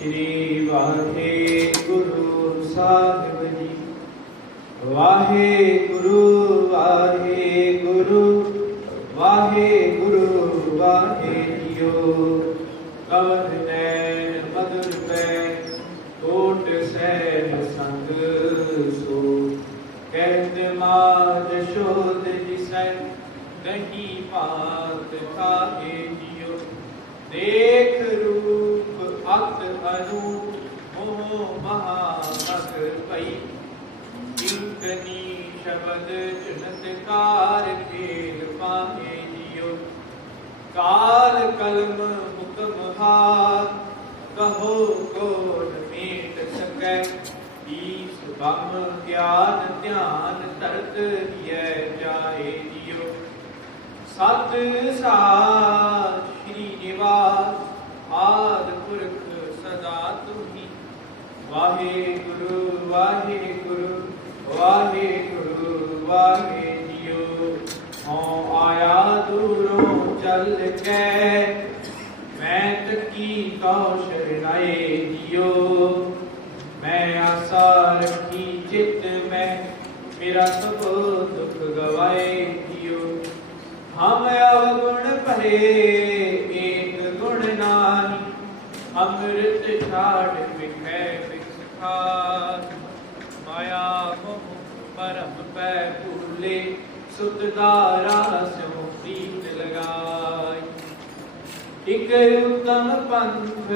श्री वाहेगुरु साहिब जी। वाहेगुरु वाहेगुरु वाहेगुरु वाहेगियो। कवन नैन मधुर पै coat San संग सो। कहत मात शोध जिसै दही पात खाए जियो। देख रूप अत अनूप मोह महामग पई। किंकनी शब्द चुनतकार खेल पाए जियो। काल कलम हुक्म हाथ कहो को न मेट सकै। ईस बम ज्ञान ध्यान तरत हिय जाए जियो। सत साथ श्री निवास आद पुरख सदा तुम्ही। वाहेगुरु वाहेगुरु वाहेगुरु वाहेगियो। हों आया दूरों चल के मैं तकी तो शरणाए जियो। मैं आशा रखी चित में मेरा सब दुख गवाए जियो। हम अवगुण भरे एक गुण नाहि। अमृत छाड़ बिखै बिखार। माया मोह परम पै भूले सुत दारा स्यों प्रीत लगाई। एक उत्तम पंथ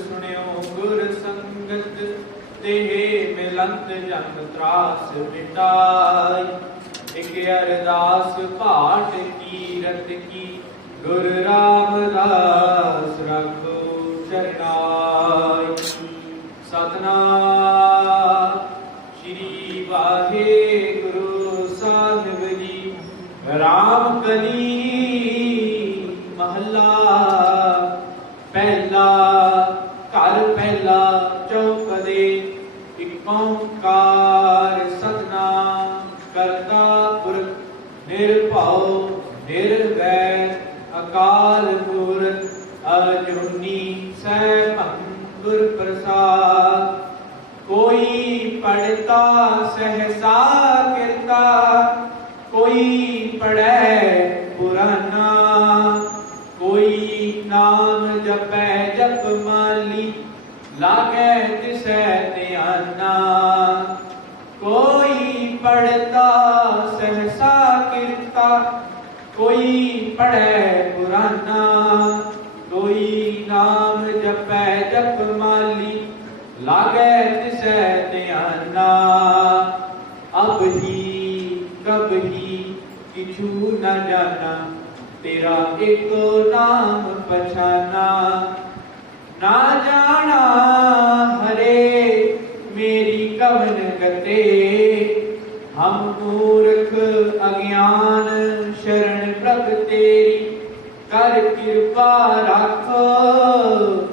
सुनियो गुर संगत। तेहे मिलंत जन त्रास मिटाई। एक अरदास पाठ कीरत की गुरु रामदास रखो शरणाई। सतनाम श्री वाहेगुरु साहिब जी। राम कली महला पहला। घर पहला चौपदे। एक ओंकार सतनाम करता पुरख निर्भव निर्वैर। अकाल मूरत अजूनी सैभं गुर प्रसाद। कोई पढ़ता सहसा कीरता कोई पढ़ै पुराना। कोई नाम जपै जप माली लागै तिसै ध्याना। कोई पढ़ता सहसा कीरता कोई पढ़ै पुराना। कोई नाम जपै जप माली लागै तिसै ध्याना। अब ही कब ही किछु न जाना तेरा एको नाम पछाना। ना जाना हरे मेरी कवन गते। हम मूर्ख अज्ञान शरण प्रभ तेरी। कर कृपा राखो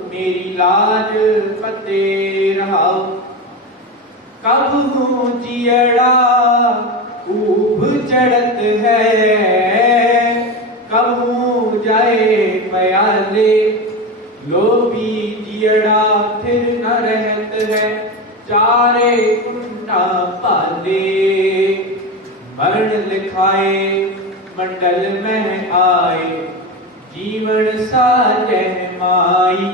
मेरी लाज पते रहाओ। कब हूँ जियड़ा ऊब चढ़त है। कब हूँ जाए प्याले लोभी जियड़ा फिर न रहत है। चारे कुंडा पाले मरण लिखाए मंडल में आए। जीवन साजह माई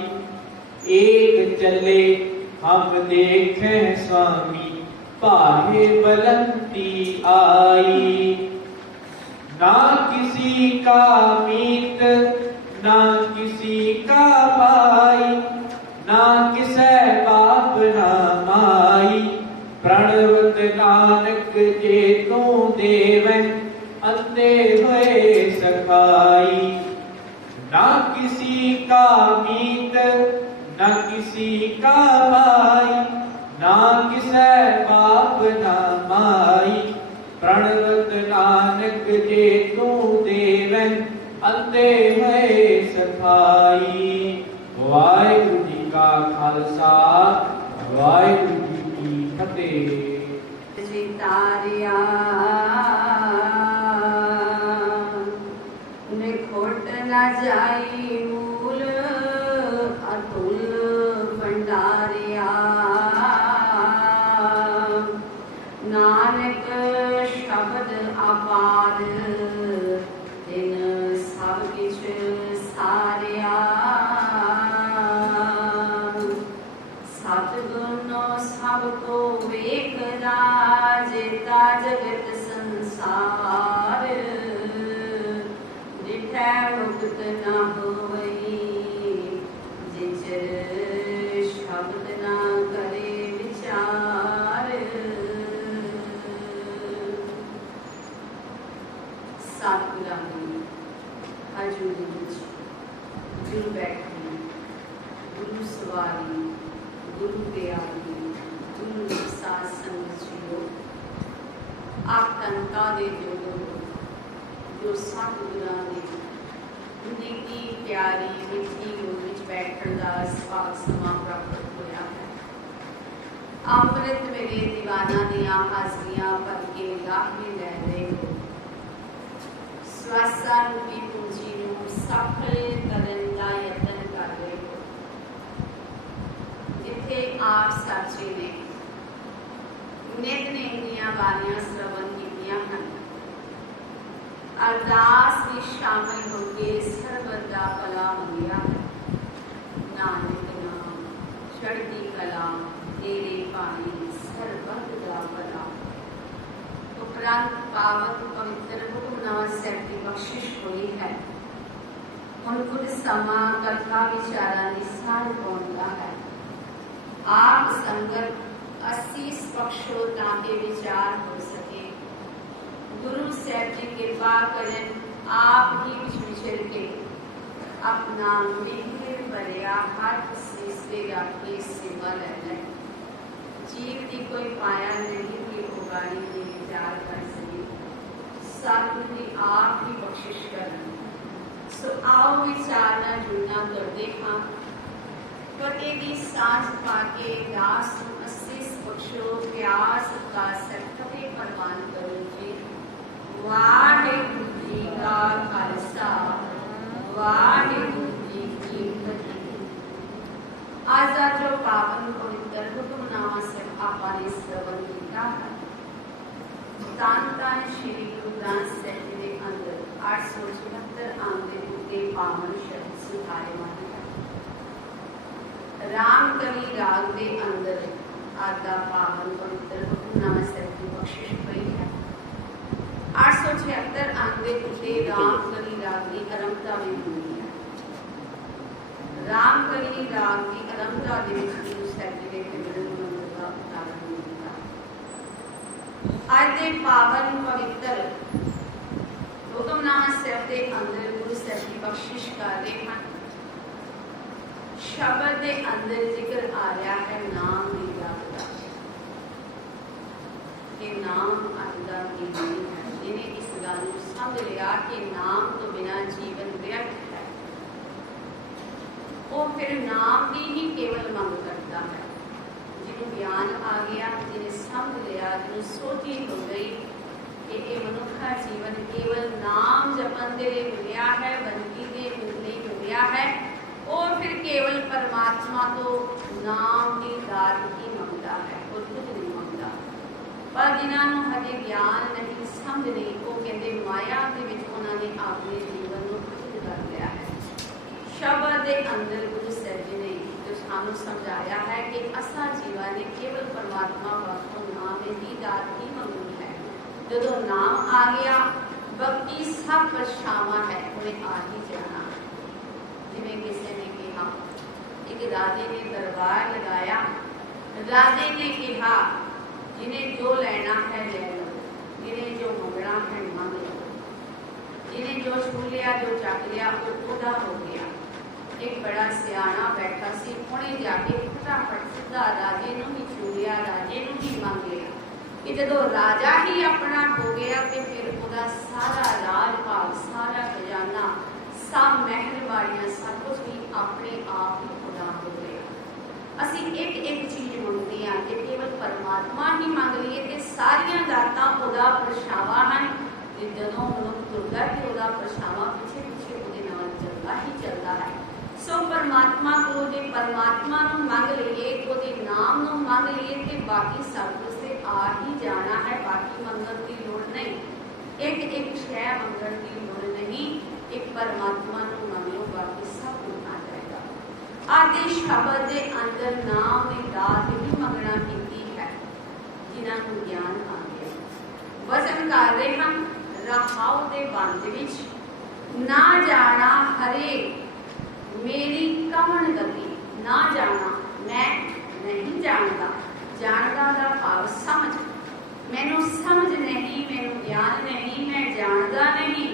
एक चले हम देखें स्वामी। पाहे बलंती आई। ना किसी का मीत ना किसी का भाई। ना किसे बाप ना माई। प्रणवत नानक जे तू देवै अंधे हुए सखाई। ना किसी का मीत ना किसी का भाई। ना किसे बाप ना माई। प्रणवत नानक जे तू देवै अंधे हुए सखाई। वाहिगुरू जी का खालसा वाहिगुरू जी की फतेह। सितारिया निखोट न जाई मूल अतुल भंडार। गुरु सवारी गुरु प्यारी गुरु साध संगत जियो। आप तनता दे जो सतगुरां दी निकी प्यारी मिठी गोद विच बैठण दा सभाग समा प्राप्त होया है। अमृत मेरे दीवाना दियां हाजरियां भर के लाहे लै रहे हो। स्वासा रूपी पूंजी नूं सफल करन दा यतन कर रहे हो। जिथे आप साचे ने नितनेम दीयां बाणियां श्रवण कीतियां हन, अरदास में शामिल होकर सर्वत दा भला मंगिया है। नानक नाम चढ़दी कला तेरे पानी सर्वत दा भला। उपरांत पावन पवित्र हुक्मनामा साहिब की बख्शिश हुई है। हुण कुछ समा कथा विचारां दी सार पाउंदा है। आप संगत 80 पक्षों ताके विचार हो सके। गुरु साहब जी कृपा करें, आप ही विचर के अपना मेहर भरिया हाथ सीसे रखे सेवा ले लें। जीव की कोई पाया नहीं कि उगाड़ी में विचार कर सके। सतगुरु की आप ही बख्शिश करें। सो आओ विचार ना जुड़ना करते हाँ। पते की सांझ पाके दास 80 पक्षों प्यास का सत्य प्रमाण करो जी। वाहिगुरु जी का खालसा वाहिगुरु जी की फतेह। आज का जो पावन पवित्र हुक्मनामा से आपने श्रवण किया है, तान श्री गुरु ग्रंथ साहिब के अंदर 876 अंग के उत्ते पावन शब्द सुधारे माने हैं। रामकली राग के अंदर आदा पावन पवित्र हुक्मनामा साहिब की बख्शिश हुई है। 876 अंग के उत्ते रामकली राग की आरंभता में हुई है। रामकली राग की आरंभता के गुरु साहिब के विवरण मंत्र का उदाहरण मिलता है। आज के पावन पवित्र हुक्मनामा साहिब के अंदर गुरु साहिब की बख्शिश कर रहे हैं। शब्द के अंदर जिक्र आ रहा है नाम की याद का कि नाम अदा की नहीं है। जिन्हें इस गल को समझ लिया कि नाम तो बिना जीवन व्यर्थ है, वो फिर नाम की ही केवल मंग करता है। जिन्हें ज्ञान आ गया, जिन्हें समझ लिया, जिन्हें सोची हो गई कि ये मनुखा जीवन केवल नाम जपन के लिए मिलया है, बंदगी के लिए मिलया है, और फिर केवल परमात्मा तो नाम की दात ही मंगता है और कुछ नहीं मंगता। पर जिन्होंने हजे ज्ञान नहीं समझ नहीं, वो कहते माया के विच उन्होंने अपने जीवन को प्रसिद्ध कर लिया है। शब्द के अंदर गुरु साहिब जी ने जो सानू समझाया है कि असा जीवन ने केवल परमात्मा वालों नाम की दात ही मंगनी है। जो नाम आ गया, बाकी सब परछावां है उन्हें आ ही जाना। जिवें किसी ने कहा, एक राजे ने दरबार लगाया, राजे ने कहा जिन्हें जो लेना है ले लो, जिन्हें जो मंगना है मांग लो, जिन्हें जो छू लिया जो चक लिया वो खुदा हो गया। एक बड़ा सियाना बैठा सी, उन्हें जाके फटाफट सीधा राजे नूं ही छू लिया, राजे नूं ही मंग लिया। कि जदों राजा ही अपना हो गया तो फिर उहदा सारा राज भाग, सारा खजाना, सब महल वालियां सब कुछ भी अपने आप ही खुदा हो गया। असी एक एक चीज मंगते हैं कि केवल परमात्मा ही मंग लीए तो सारिया दातां उहदा परछावां हन। ते जदों मनुख तुरदा है उहदा परछावां पिछे पिछे उहदे नाल चलदा ही चलदा है। सो परमात्मा को जे परमात्मा नूं मंग लीए, उहदे नाम नूं मंग लीए ते बाकी सब कुछ ते आ ही जाना है। बाकी मंगण की लोड़ नहीं, एक एक शै मंगण की लोड़ नहीं, एक परमात्मा नूं मंग लो, बाकी सब कुछ आ जाएगा। आदि शब्द के अंदर नाम की दात ही मंगना कीती है। जिन्हां नूं ज्ञान आ गया, वचन कर रहे हम रहाओ दे बंद विच ना जाना हरे मेरी कमन गति। ना जाना मैं नहीं जानता, जानता का भाव समझ, मैनू समझ नहीं, मैनू ज्ञान नहीं, मैं जानता नहीं।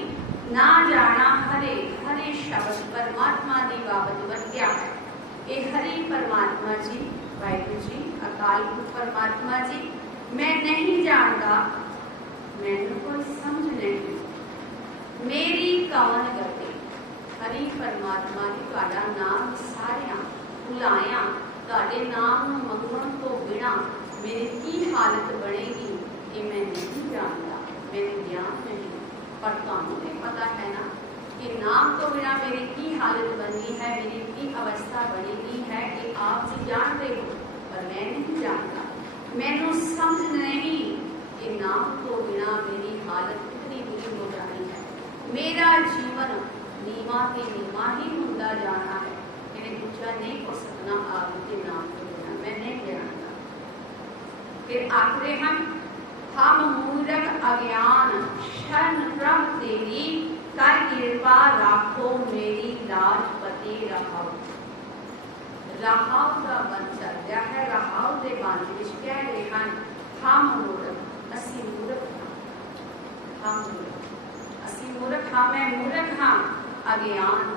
ना जाना हरे, हरे शब्द परमात्मा की बाबत वरत्या है। ये हरि परमात्मा जी, वाहिगुरु जी, अकाल पुरख परमात्मा जी, मैं नहीं जानता, मैनू कोई समझ नहीं, मेरी कौन गति। हरि परमात्मा जी तुहाडा नाम सारिया भुलाया, तुहाडे नाम नूं मंगण तो बिना मेरी की हालत बनेगी, ये मैं नहीं जानता, मेरे ज्ञान नहीं। पर तुहानू तो पता है ना कि नाम तो बिना मेरी की हालत बननी है, मेरी की अवस्था बनेगी है, कि आप जी जानते हो, पर मैं नहीं जानता, मैनू समझ नहीं कि नाम तो बिना मेरी हालत कितनी बुरी हो जानी है। मेरा जीवन नीवा के नीवा ही होता जाना है, मैंने दूसरा नहीं हो सकना आपके नाम तो बिना, मैं नहीं जानता। फिर आखिर हम मूर्ख अज्ञान शरण प्रभ तेरी, कर कृपा राखो मेरी लाजपति रहाओ। रहाओ का बन चल रहा है, रहाओ के बन विच कह रहे हैं हम मूर्ख, असी मूर्ख हाँ, हम मूर्ख, असी मूर्ख हाँ, मैं मूर्ख हाँ, अज्ञान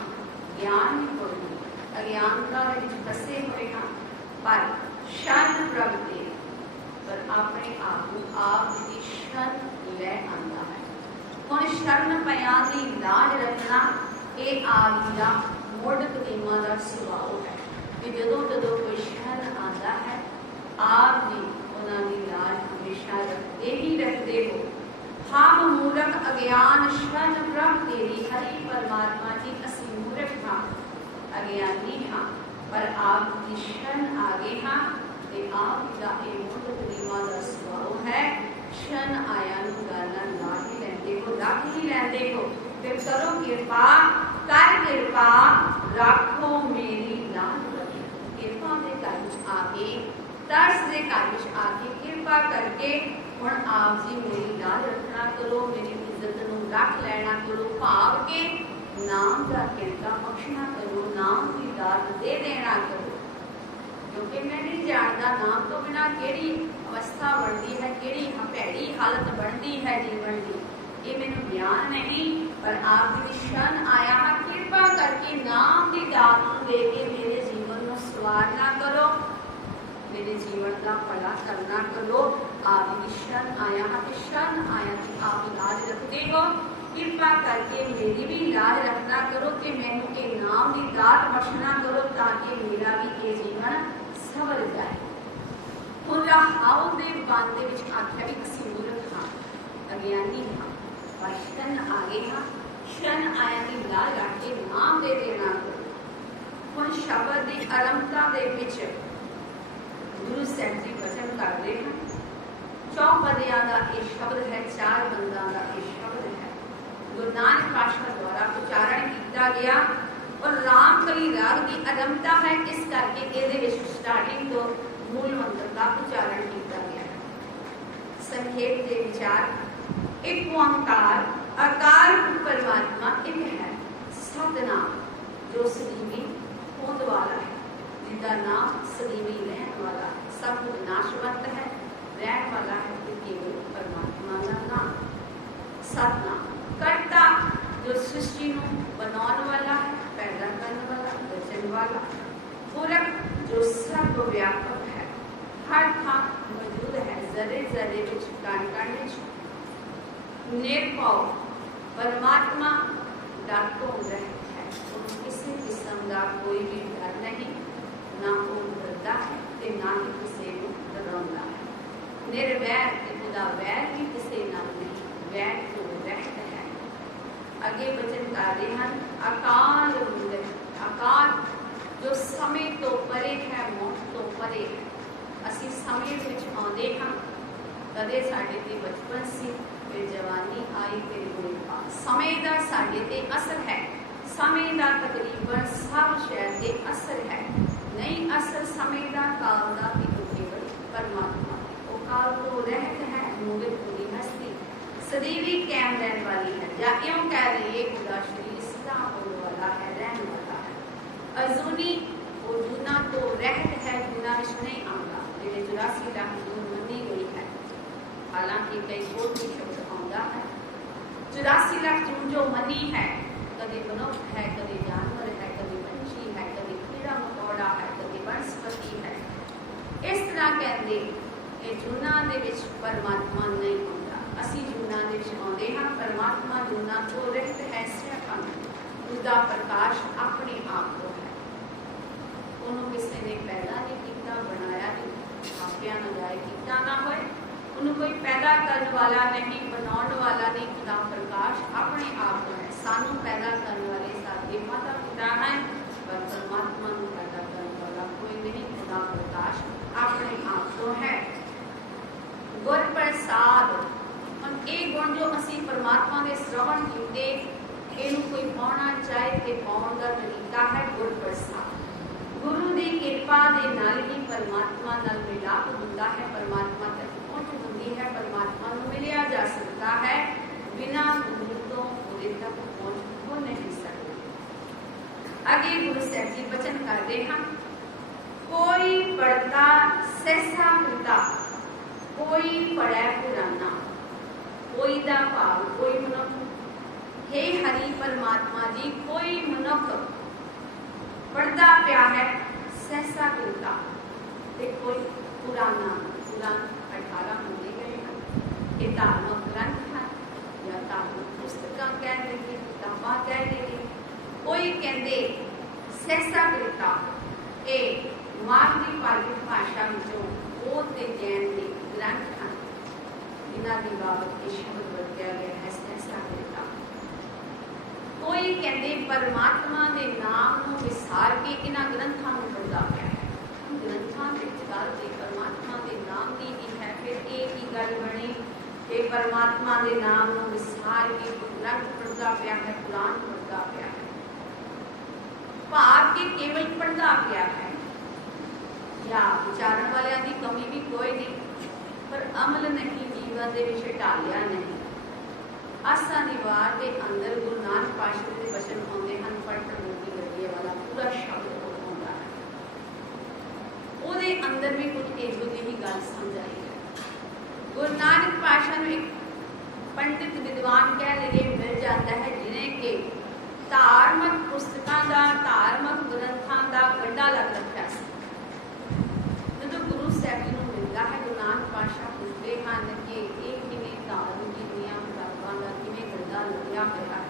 ज्ञान नहीं कोई नहीं, अज्ञानता फसे हुए हाँ, पर शरण प्रभ तेरी, पर अपने आप को आप की शरण ले आंदा है। हुण शरण पिया दी लाज रखना, ये आप जी का मुढ़ कदीमा का सुभाव है कि जदों जदों कोई शरण आंदा है, आप जी उन्होंने लाज हमेशा रखते हो। हम मूर्ख अज्ञान शरण प्रभ तेरी, हरि परमात्मा जी असी मूर्ख हाँ, अज्ञानी हाँ, पर आप की शरण आ गए हाँ, ते आप जी का ये मुढ़ कदीमा का सुभाव है। शरण आया नूं गाना ला ही लैंदे हो, रख ही लैंदे हो, फिर करो कृपा, कर कृपा राखो मेरी लाजपति। कृपा के घर विच आके, तरस के घर विच आके कृपा करके हुण आप जी मेरी लाज रखना करो, मेरी इज्जत नूं रख लैना करो, भाव के नाम का कहता बख्शना करो, नाम की दात दे देना करो, क्योंकि मैं नहीं जानता नाम तो बिना केड़ी अवस्था बनती है, केड़ी भैड़ी हालत बनती है जीवन की, ये मैंने ज्ञान नहीं, पर आपकी शरण आया है, कृपा करके नाम की दात देके मेरे जीवन को सवारना करो, मेरे जीवन का भला करना करो। आपकी शरण आया है, शरण आया कि आप लाज रखते हो, कृपा करके मेरी भी लाज रखना करो कि मैनू के नाम की दात बख्शना करो, ताकि मेरा भी ये जीवन सवर जाए। हुण रहाओ दे बन दे विच आख्या भी असीं मूर्ख हाँ, अज्ञानी हाँ, पर शरण आ गए हाँ, शरण आया की लाज रख के नाम दे देना करो। हुण शब्द की आरंभता दे विच गुरु साहिब जी वचन करते हैं, 4 बंदियां का ये शब्द है, 4 बंदा का ये शब्द है, गुरु नानक पातशाह द्वारा उच्चारण किया गया और रामकली राग की आरंभता है, इस करके ये स्टार्टिंग तो मूल मंत्र का उच्चारण किया गया है। संक्षेप के विचार, एक ओंकार अकाल परमात्मा एक है, सतनाम जो सदीवी होंद वाला है, जिनका नाम सदीवी रहने वाला है, सब विनाशवंत है, रहने वाला है तो केवल परमात्मा का नाम। सतनाम कर्ता जो सृष्टि को बनाने वाला है, पैदा करने वाला, बचन वाला। पुरख जो सर्वव्यापक है, हर थां मौजूद है, जरे जरे विच कण कण विच। निर्भव परमात्मा डर तो रहित है, तो किसी किस्म का कोई भी डर नहीं, ना वो डरता है ते ना ही किसी को डराउंदा है। निर्वैर ते उहदा वैर भी किसी नाल नहीं, वैर तो रहित है। अगे वचन कर रहे हैं अकाल मूर्त, अकाल जो समय तो परे है, मौत तो परे है। असी समय विच आउंदे हां, कदे साडे ते बचपन सी, फिर जवानी आई, फिर बुढ़ापा। समय का साडे ते असर है, समय का तकरीबन सब शहर ते असर है। नहीं असर समय का, काल का भी तो केवल परमात्मा, वो काल तो रहत है, मूर्त पूरी हस्ती सदैवी कायम रहने वाली है, या यूं कह रही है पूरा शरीर सदा होने वाला है, रहने वाला है। अजूनी वो जूना तो रहत है, जूना विच नहीं आंदा, जिहड़े 84 लाख जून मनी गई है। हालांकि कई और भी शब्द आंदा है। 84 लाख जून जो मनी है, कभी मनुष्य है, कभी जानवर है, कभी पंछी है, कभी कीड़ा मकोड़ा है, ਜੂਨਾਂ ਦੇ ਵਿੱਚ ਪਰਮਾਤਮਾ ਨਹੀਂ ਹੁੰਦਾ। ਅਸੀਂ ਜੂਨਾਂ ਦੇ ਵਿੱਚ ਆਉਂਦੇ ਹਾਂ, ਪਰਮਾਤਮਾ ਜੂਨਾਂ ਤੋਂ ਰਹਿਤ ਹੈ, ਸਿਆਖੰਡ ਉਸਦਾ ਪ੍ਰਕਾਸ਼ ਆਪਣੇ ਆਪ ਤੋਂ ਹੈ। ਉਹਨੂੰ ਕਿਸੇ ਨੇ ਪੈਦਾ ਨਹੀਂ ਕੀਤਾ, ਬਣਾਇਆ ਨਹੀਂ, ਆਪਿਆਂ ਨਗਾਏ ਕੀਤਾ ਨਾ ਹੋਏ। ਉਹਨੂੰ ਕੋਈ ਪੈਦਾ ਕਰਨ ਵਾਲਾ ਨਹੀਂ, ਬਣਾਉਣ ਵਾਲਾ ਨਹੀਂ, ਉਹਦਾ ਪ੍ਰਕਾਸ਼ ਆਪਣੇ ਆਪ ਤੋਂ ਹੈ। ਸਾਨੂੰ ਪੈਦਾ ਕਰਨ ਵਾਲੇ ਸਾਡੇ ਮਾਤਾ ਪਿਤਾ ਹੈ, ਪਰ ਪਰਮਾਤਮਾ ਨੂੰ ਪੈਦਾ ਕਰਨ ਵਾਲਾ ਕੋਈ ਨਹੀਂ, ਉਹਦਾ ਪ੍ਰਕਾਸ਼ ਆਪਣੇ ਆਪ ਤੋਂ ਹੈ। ਗੁਰ ਪ੍ਰਸਾਦ, ਹੁਣ ਇਹ ਗੁਣ ਜੋ ਅਸੀਂ ਪਰਮਾਤਮਾ ਦੇ ਸ਼੍ਰਵਣ ਕੀਤੇ, ਇਹਨੂੰ ਕੋਈ ਪਾਉਣਾ ਚਾਹੇ ਤੇ ਪਾਉਣ ਦਾ ਤਰੀਕਾ ਹੈ ਗੁਰ ਪ੍ਰਸਾਦ। ਗੁਰੂ ਦੀ ਕਿਰਪਾ ਦੇ ਨਾਲ ਹੀ ਪਰਮਾਤਮਾ ਨਾਲ ਮਿਲਾਪ ਹੁੰਦਾ ਹੈ, ਪਰਮਾਤਮਾ ਤੱਕ ਪਹੁੰਚ ਹੁੰਦੀ ਹੈ, ਪਰਮਾਤਮਾ ਨੂੰ ਮਿਲਿਆ ਜਾ ਸਕਦਾ ਹੈ। ਬਿਨਾਂ ਗੁਰੂ ਤੋਂ ਉਹਦੇ ਤੱਕ ਪਹੁੰਚ ਹੋ ਨਹੀਂ ਸਕਦੀ। ਅੱਗੇ ਗੁਰੂ ਸਾਹਿਬ ਜੀ ਬਚਨ ਕਰਦੇ ਹਨ, ਕੋਈ ਪੜਤਾ ਸਹਿਸਾ ਪਿਤਾ, ਕੋਈ ਪੜੈ ਪੁਰਾਨਾ। ਕੋਈ ਦਾ ਭਾਵ ਕੋਈ ਮਨੁੱਖ, हे ਹਰੀ ਪਰਮਾਤਮਾ ਜੀ, ਕੋਈ ਮਨੁੱਖ ਪੜਦਾ ਪਿਆ ਹੈ ਸਹਿਸਾ ਪਿਤਾ ਤੇ ਕੋਈ ਪੁਰਾਨਾ। ਪੁਰਾਨ 18 ਹੁੰਦੇ ਗਏ ਹਨ। ਇਹ ਧਾਰਮਿਕ ਗ੍ਰੰਥ ਹਨ ਜਾਂ ਧਾਰਮਿਕ ਪੁਸਤਕਾਂ ਕਹਿ ਲਈਏ, ਕਿਤਾਬਾਂ ਕਹਿ ਲਈਏ। ਕੋਈ ਕਹਿੰਦੇ ਸਹਿਸਾ ਪਿਤਾ ਇਹ ਮਾਰਦੀ ਪਾਲੀ ਭਾਸ਼ਾ ਵਿੱਚੋਂ ਬੋਧ ਤੇ ਜੈਨ ਦੇ ਗ੍ਰੰਥ ਹਨ। ਇਹਨਾਂ ਦੀ ਬਾਬਤ ਇਹ ਸ਼ਬਦ ਵਰਤਿਆ ਗਿਆ ਹੈ ਸਹਿਸਾ ਪਿਤਾ। ਕੋਈ ਕਹਿੰਦੇ ਪਰਮਾਤਮਾ ਦੇ ਨਾਮ ਨੂੰ ਵਿਸਾਰ ਕੇ ਇਹਨਾਂ ਗ੍ਰੰਥਾਂ ਨੂੰ ਪੜ੍ਹਦਾ ਪਿਆ ਹੈ। ਗ੍ਰੰਥਾਂ ਵਿੱਚ ਗੱਲ ਤੇ ਪਰਮਾਤਮਾ ਦੇ ਨਾਮ ਦੀ ਹੀ ਹੈ। ਫਿਰ ਇਹ ਕੀ ਗੱਲ ਬਣੀ ਕਿ ਪਰਮਾਤਮਾ ਦੇ ਨਾਮ ਨੂੰ ਵਿਸਾਰ ਕੇ ਗ੍ਰੰਥ ਪੜ੍ਹਦਾ ਪਿਆ ਹੈ, ਕੁਰਾਨ ਪੜ੍ਹਦਾ ਪਿਆ ਹੈ। ਭਾਵ ਕਿ ਕੇਵਲ ਪੜ੍ਹਦਾ ਪਿਆ ਹੈ ਜਾਂ ਵਿਚਾਰਨ ਵਾਲਿਆਂ ਦੀ ਕਮੀ ਵੀ ਕੋਈ ਨਹੀਂ, ਪਰ ਅਮਲ ਨਹੀਂ, ਜੀਵਨ ਦੇ ਵਿੱਚ ਢਾਲਿਆ ਨਹੀਂ। ਆਸਾ ਦੀ ਵਾਰ ਦੇ ਅੰਦਰ ਗੁਰੂ ਨਾਨਕ ਪਾਤਸ਼ਾਹ ਦੇ ਬਚਨ ਆਉਂਦੇ ਹਨ, ਪੜ੍ਹ ਮੋਤੀ ਗੱਡੀਏ ਵਾਲਾ ਪੂਰਾ ਸ਼ਬਦ ਹੁੰਦਾ ਹੈ। ਉਹਦੇ ਅੰਦਰ ਵੀ ਕੁਝ ਇਹੋ ਜਿਹੀ ਗੱਲ ਸਮਝ ਆਈ ਹੈ। ਗੁਰੂ ਨਾਨਕ ਪਾਤਸ਼ਾਹ ਨੂੰ ਇੱਕ ਪੰਡਿਤ ਵਿਦਵਾਨ ਕਹਿ ਲਈਏ ਮਿਲ ਜਾਂਦਾ ਹੈ, ਜਿਹਨੇ ਕਿ ਧਾਰਮਿਕ ਪੁਸਤਕਾਂ ਦਾ, ਧਾਰਮਿਕ ਗ੍ਰੰਥਾਂ ਦਾ ਗੱਡਾ ਲੱਗ ਰੱਖਿਆ ਸੀ। ਜਦੋਂ ਗੁਰੂ ਸਾਹਿਬ ਜੀ ਨੂੰ ਮਿਲਦਾ ਹੈ, ਗੁਰੂ ਨਾਨਕ ਪਾਤਸ਼ਾਹ ਪੁੱਛਦੇ ਹਨ ਕਿ ਇਹ ਕਿਵੇਂ ਧਾਰਮਿਕ ਦੀਆਂ ਕਿਤਾਬਾਂ ਦਾ ਕਿਵੇਂ ਗੱਡਾ ਲੱਗਿਆ ਹੋਇਆ ਹੈ।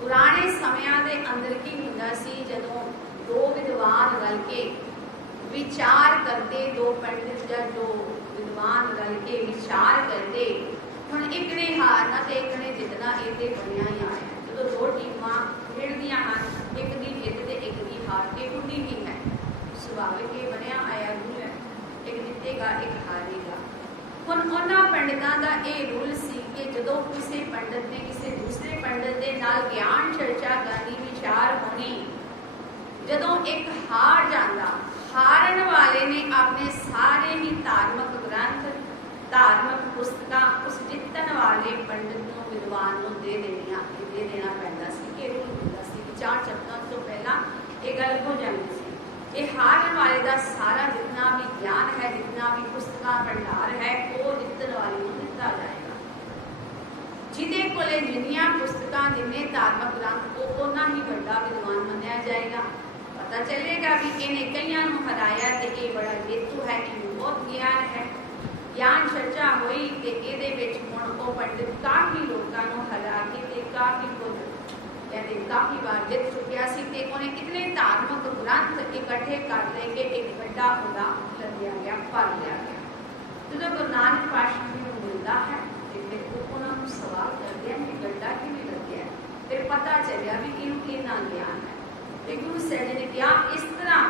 ਪੁਰਾਣੇ ਸਮਿਆਂ ਦੇ ਅੰਦਰ ਕੀ ਹੁੰਦਾ ਸੀ, ਜਦੋਂ ਦੋ ਵਿਦਵਾਨ ਰਲ ਕੇ ਵਿਚਾਰ ਕਰਦੇ, ਦੋ ਪੰਡਿਤ ਜਾਂ ਦੋ ਵਿਦਵਾਨ ਰਲ ਕੇ ਵਿਚਾਰ ਕਰਦੇ, ਹੁਣ ਇੱਕ ਨੇ ਹਾਰਨਾ ਤੇ ਇੱਕ ਨੇ ਜਿੱਤਣਾ, ਇਹ ਤੇ ਬਣਿਆ ਹੀ ਆਇਆ। ਜਦੋਂ ਦੋ ਟੀਮਾਂ ਖੇਡਦੀਆਂ ਹਨ, ਇੱਕ ਦੀ ਜਿੱਤ ਤੇ ਇੱਕ ਦੀ ਹਾਰ ਤੇ ਹੁੰਦੀ ਹੀ ਹੈ। ਸੁਭਾਵਿਕ ਇਹ ਬਣਿਆ ਆਇਆ ਰੂਲ ਹੈ, ਇੱਕ ਜਿੱਤੇਗਾ ਇੱਕ ਹਾਰੇਗਾ। ਹੁਣ ਉਹਨਾਂ ਪੰਡਿਤਾਂ ਦਾ ਇਹ ਰੂਲ ਸੀ ਕਿ ਜਦੋਂ ਕਿਸੇ ਪੰਡਿਤ ਨੇ ਕਿਸੇ ਦੂਸਰੇ ਪੰਡਿਤ ਦੇ ਨਾਲ ਗਿਆਨ ਚਰਚਾ ਕਰਨੀ, ਵਿਚਾਰ ਹੋਣੀ, ਜਦੋਂ ਇੱਕ ਹਾਰ ਜਾਂਦਾ, ਹਾਰਨ ਵਾਲੇ ਨੇ ਆਪਣੇ ਸਾਰੇ ਹੀ ਧਾਰਮਿਕ ਗ੍ਰੰਥ, ਧਾਰਮਿਕ ਪੁਸਤਕਾਂ ਉਸ ਜਿੱਤਣ ਵਾਲੇ ਪੰਡਿਤ ਨੂੰ, ਵਿਦਵਾਨ ਨੂੰ ਦੇ ਦੇਣਾ ਪੈਂਦਾ ਸੀ। ਇਹ ਰੂਲ ਹੁੰਦਾ ਸੀ। ਵਿਚਾਰ ਚੱਕਣ ਤੋਂ ਪਹਿਲਾਂ ਇਹ ਗੱਲ ਹੋ ਜਾਂਦੀ ਸੀ। ਇਹ ਹਾਰਨ ਵਾਲੇ ਦਾ ਸਾਰਾ ਜਿਤਨਾ ਵੀ ਗਿਆਨ ਹੈ, ਜਿਤਨਾ ਵੀ ਪੁਸਤਕਾਂ ਭੰਡਾਰ ਹੈ, ਉਹ ਜਿੱਤਣ ਵਾਲੇ ਨੂੰ ਦਿੱਤਾ ਜਾਏਗਾ। ਜਿਹਦੇ ਕੋਲੇ ਜਿੰਨੀਆਂ ਪੁਸਤਕਾਂ, ਜਿੰਨੇ ਧਾਰਮਿਕ ਗ੍ਰੰਥ, ਉਹ ਉਹਨਾਂ ਹੀ ਵੱਡਾ ਵਿਦਵਾਨ ਮੰਨਿਆ ਜਾਏਗਾ। ਪਤਾ ਚੱਲੇਗਾ ਵੀ ਇਹਨੇ ਕਈਆਂ ਨੂੰ ਹਰਾਇਆ ਤੇ ਇਹ ਬੜਾ ਜੇਤੂ ਹੈ, ਇਹਨੂੰ ਬਹੁਤ ਗਿਆਨ ਹੈ। ਗਿਆਨ ਚਰਚਾ ਹੋਈ ਤੇ ਇਹਦੇ ਵਿੱਚ ਹੁਣ ਉਹ ਪੰਡਿਤ ਕਾਫੀ ਲੋਕਾਂ ਨੂੰ ਹਰਾ ਕੇ ਤੇ ਕਾਫੀ ਕੁਝ ਕਹਿੰਦੇ ਕਾਫੀ ਵਾਰ ਜਿੱਤ ਚੁੱਕਿਆ ਸੀ ਤੇ ਉਹਨੇ ਇਤਨੇ ਧਾਰਮਿਕ ਗ੍ਰੰਥ ਇਕੱਠੇ ਕਰ ਲਏ ਕਿ ਇੱਕ ਵੱਡਾ ਉਹਦਾ ਲੱਦਿਆ ਗਿਆ, ਭਰ ਲਿਆ ਗਿਆ। ਜਦੋਂ ਗੁਰੂ ਨਾਨਕ ਪਾਤਸ਼ਾਹ ਜੀ ਨੂੰ ਮਿਲਦਾ ਹੈ ਤੇ ਫਿਰ ਉਹਨਾਂ ਨੂੰ ਸਵਾਲ ਕਰਦੇ ਹਨ ਕਿ ਗੱਡਾ ਕਿਵੇਂ ਲੱਗਿਆ। ਫਿਰ ਪਤਾ ਚੱਲਿਆ ਵੀ ਇਹਨੂੰ ਕਿੰਨਾ ਗਿਆਨ ਹੈ। ਤੇ ਗੁਰੂ ਸਾਹਿਬ ਜੀ ਨੇ ਕਿਹਾ ਇਸ ਤਰ੍ਹਾਂ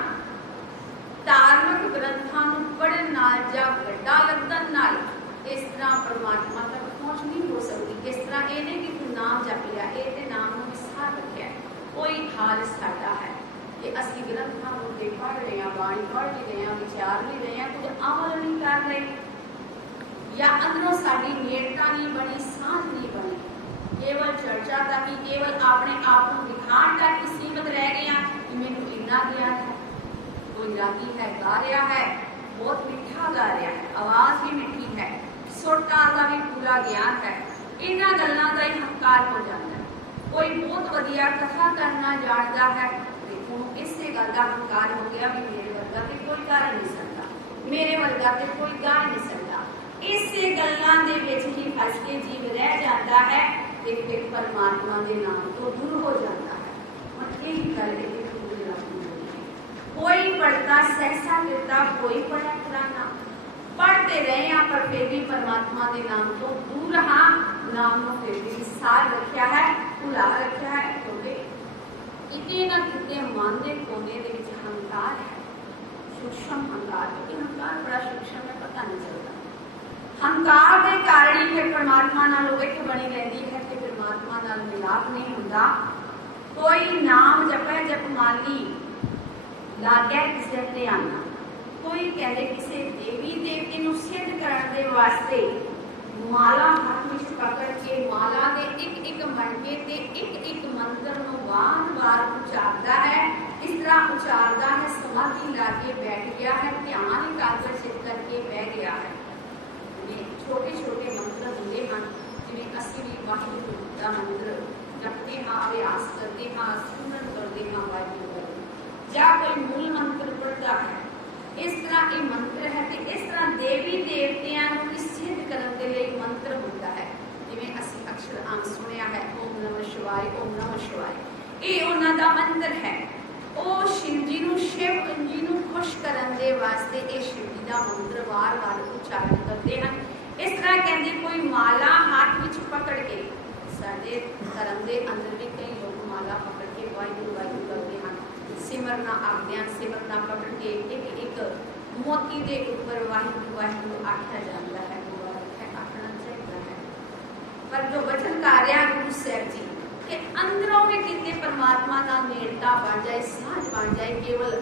ਧਾਰਮਿਕ ਗ੍ਰੰਥਾਂ ਨੂੰ ਪੜ੍ਹਨ ਨਾਲ ਜਾਂ ਗੱਡਾ ਲੱਗਣ ਨਾਲ ਇਸ ਤਰ੍ਹਾਂ ਪਰਮਾਤਮਾ ਤੱਕ ਪਹੁੰਚ ਨਹੀਂ ਹੋ ਸਕਦੀ। ਕਿਸ ਤਰ੍ਹਾਂ ਇਹ ਨਹੀਂ ਕਿ ਤੂੰ ਨਾਮ ਜਪ ਲਿਆ, ਇਹ ਤੇ ਨਾਮ ਨੂੰ ਵਿਸਾਰ ਰੱਖਿਆ। ਕੋਈ ਹਾਲ ਸਾਡਾ ਹੈ ਕਿ ਅਸੀਂ ਗ੍ਰੰਥਾਂ ਨੂੰ ਤੇ ਪੜ੍ਹ ਰਹੇ ਹਾਂ, ਬਾਣੀ ਪੜ੍ਹ ਵੀ ਰਹੇ ਹਾਂ, ਵਿਚਾਰ ਵੀ ਰਹੇ ਹਾਂ, ਕੁਝ ਅਮਲ ਨਹੀਂ ਕਰ ਰਹੇ, ਜਾਂ ਅੰਦਰੋਂ ਸਾਡੀ ਨੇੜਤਾ ਨਹੀਂ ਬਣੀ, ਸਾਂਝ ਨਹੀਂ ਬਣੀ। ਕੇਵਲ ਚਰਚਾ ਤੱਕ ਹੀ, ਕੇਵਲ ਆਪਣੇ ਆਪ ਨੂੰ ਦਿਖਾਉਣ ਤੱਕ ਹੀ ਸੀਮਤ ਰਹਿ ਗਏ ਹਾਂ ਕਿ ਮੈਨੂੰ ਇੰਨਾ ਗਿਆਨ ਹੈ। ਕੋਈ ਰਾਗੀ ਹੈ, ਗਾ ਰਿਹਾ ਹੈ, ਬਹੁਤ ਮਿੱਠਾ ਗਾ ਰਿਹਾ ਹੈ, ਆਵਾਜ਼ ਵੀ ਮਿੱਠੀ ਹੈ, ਸੁਰਤਾਂ ਦਾ ਵੀ ਪੂਰਾ ਗਿਆਨ ਹੈ। ਇਹਨਾਂ ਗੱਲਾਂ ਦਾ ਹੀ ਹੰਕਾਰ ਹੋ ਜਾਂਦਾ ਹੈ। ਕੋਈ ਬਹੁਤ ਵਧੀਆ ਕਥਾ ਕਰਨਾ ਜਾਣਦਾ ਹੈ ਤੇ ਉਹਨੂੰ ਇਸੇ ਗੱਲ ਦਾ ਹੰਕਾਰ ਹੋ ਗਿਆ ਵੀ ਮੇਰੇ ਵਰਗਾ ਤੇ ਕੋਈ ਕਰ ਨਹੀਂ ਸਕਦਾ। मेरे वर्गा ते कोई गा नहीं सकता। इसे गल्लां दे विच ही फस के जीव रह जाता है, एक एक परमात्मा के नाम तो दूर हो जाता है। और यही गल कोई पढ़ता सहसा करता, कोई पढ़ा पुराना, पढ़ते रहे हैं पर फिर भी परमात्मा के नाम तो दूर हाँ, नाम को फिर भी सार रखा है, भुला रखा है, क्योंकि कितने ना कितने मन के कोने के विच हंकार है, सूक्ष्म हंकार, क्योंकि हंकार बड़ा सूक्ष्म है, पता नहीं चलता। हंकार के कारण ही फिर परमात्मा नाल विख बनी रहती है कि परमात्मा नाल मिलाप नहीं होता। कोई नाम जपे जपमाली लागे किसी ते आना, कोई कहते किसी देवी देवते नूं सिद्ध करने दे वास्ते माला हाथ में पकड़ के माला के एक एक मणके ते एक एक मंत्र नूं बार-बार उचारदा है। इस तरह उचारदा है, समाधि लाके बैठ गया है, ध्यान एकाग्रचित करके बह गया है। छोटे छोटे मंत्र होंगे हैं, जिन्हें असीं भी वाहिगुरू दा मंत्र जपते हाँ, अभ्यास करते हाँ, सिमरन करते हाँ वाहिगुरू या कोई मूल मंत्र पढ़ता है। इस तरह ये मंत्र है कि इस तरह देवी देवतियां को सिद्ध करने के लिए मंत्र होता है। जिवें असीं अक्षर आम सुनिया है, ओम नमः शिवाय, ओम नमः शिवाय, ये उन्हां दा मंत्र है। ओ शिव जी नूं, शिव जी नूं खुश करने दे वास्ते ये शिव जी दा मंत्र बार बार उच्चारण करते हैं। इस तरह कहते कोई माला हाथ विच पकड़ के, साडे धर्म दे अंदर भी कई लोग माला पकड़ के वाहिगुरू वाहिगुरू करते हैं। सिमरना आज्ञा सिमरना पकड़ के एक एक मोती के ऊपर वाहिगुरू वाहिगुरू आख्या जाता है, आखना चाहिए है। पर जो वचन कार्य गुरु साहब जी के अंदरों में कितने परमात्मा का नेड़ता बन जाए, साझ बन जाए, केवल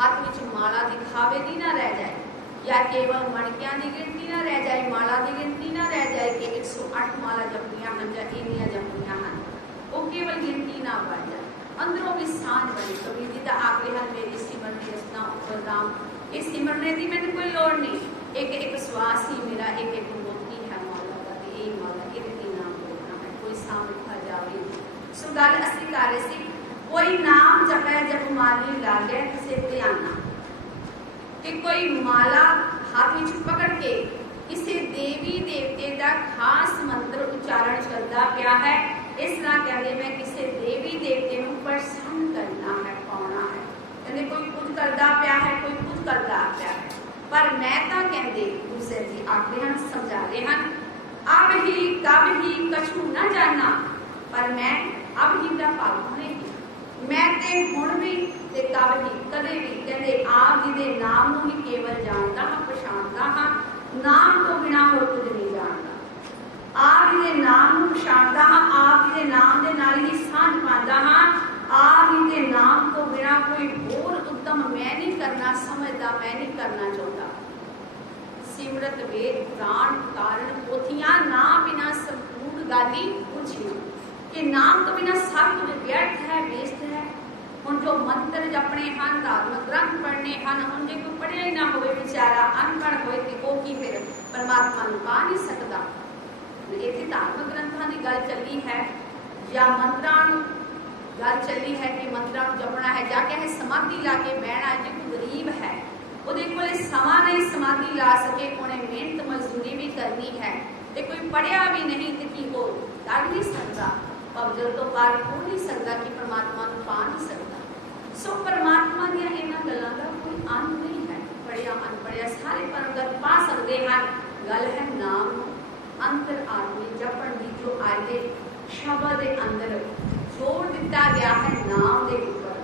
हाथ विच माला दिखावे दी ना रह जाए, या केवल मणकियां की गिनती ना रह जाए, माला की गिनती ना रह जाए कि 108 माला जपनियां हैं या इन्नियां जपनियां हैं, वो केवल गिनती ना बन जाए, अंदरों भी साझ बने। कबीर जी का आखिरी हल मेरी सिमरनी रचना उपर राम, इस सिमरने की मैंने कोई लोड़ नहीं, एक एक विश्वास ही मेरा एक एक मोती है माला का, यही माला ये नाम बोलना है, कोई सामर्थ्य जावे। सो गल असीं कर रहे सी, कोई नाम जपे जपमाली लागे किसे ध्याना, कि कोई माला हाथ में पकड़ के किसी देवी देवते का खास मंत्र उच्चारण करता पिया है। इस तरह कहते मैं किसी देवी देवते को प्रसन्न करना है, पाना है, कहते कोई कुछ करता पिया है, कोई कुछ करता पिया है, पर मैं तो कहते गुरु साहब जी आखते हैं, समझा रहे हैं, अब ही कब ही कछु न जाना, पर मैं अब ही का पालू नहीं, मैं ते हुण भी ते कब ही कदे भी, कहते आप जी दे नाम नूं ही केवल जानता हाँ, पछाणदा हाँ, नाम तो बिना होर कुछ नहीं जानता। आप जी दे नाम नूं पछाणदा हाँ, आप जी दे नाम दे नाल ही साझ पांदा हाँ, आप जी दे नाम तो बिना कोई होर उत्तम मैं नहीं करना समझदा, मैं नहीं करना चाहता। सिमरत वेद पुराण कारण पोथियां ना बिना संपूर्ण गाली पूछियो, कि नाम तो बिना सब कुछ व्यर्थ है, वेस्ट है। हुण जो मंत्र जपने हैं, धार्मिक ग्रंथ पढ़ने हैं, हुण जे कोई पढ़िया ही ना होवे बेचारा अनपढ़ होए ते वो की फिर परमात्मा नूं पा नहीं सकदा। इत्थे धार्मिक ग्रंथां की गल चली है या मंत्रां गल चली है कि मंत्रां जपना है, जाके है समाधि ला के बहना है। जो कोई गरीब है ਉਹਦੇ ਕੋਲੇ समा नहीं समाधि ला सके, उन्हें मेहनत मजदूरी भी करनी है, तो कोई पढ़िया भी नहीं तो कि वो लड़ नहीं सकता, पबजल तो पार हो नहीं सकता, कि परमात्मा को पा नहीं सकता। सो परमात्मा दियां इन्हां गल्लां दा कोई अंत नहीं है, पढ़िया अनपढ़िया सारे परमगत पा सकते हैं। गल है नाम अंतर आत्मी जपण की, जो आए शब्द के अंदर जोर दिता गया है नाम के ऊपर,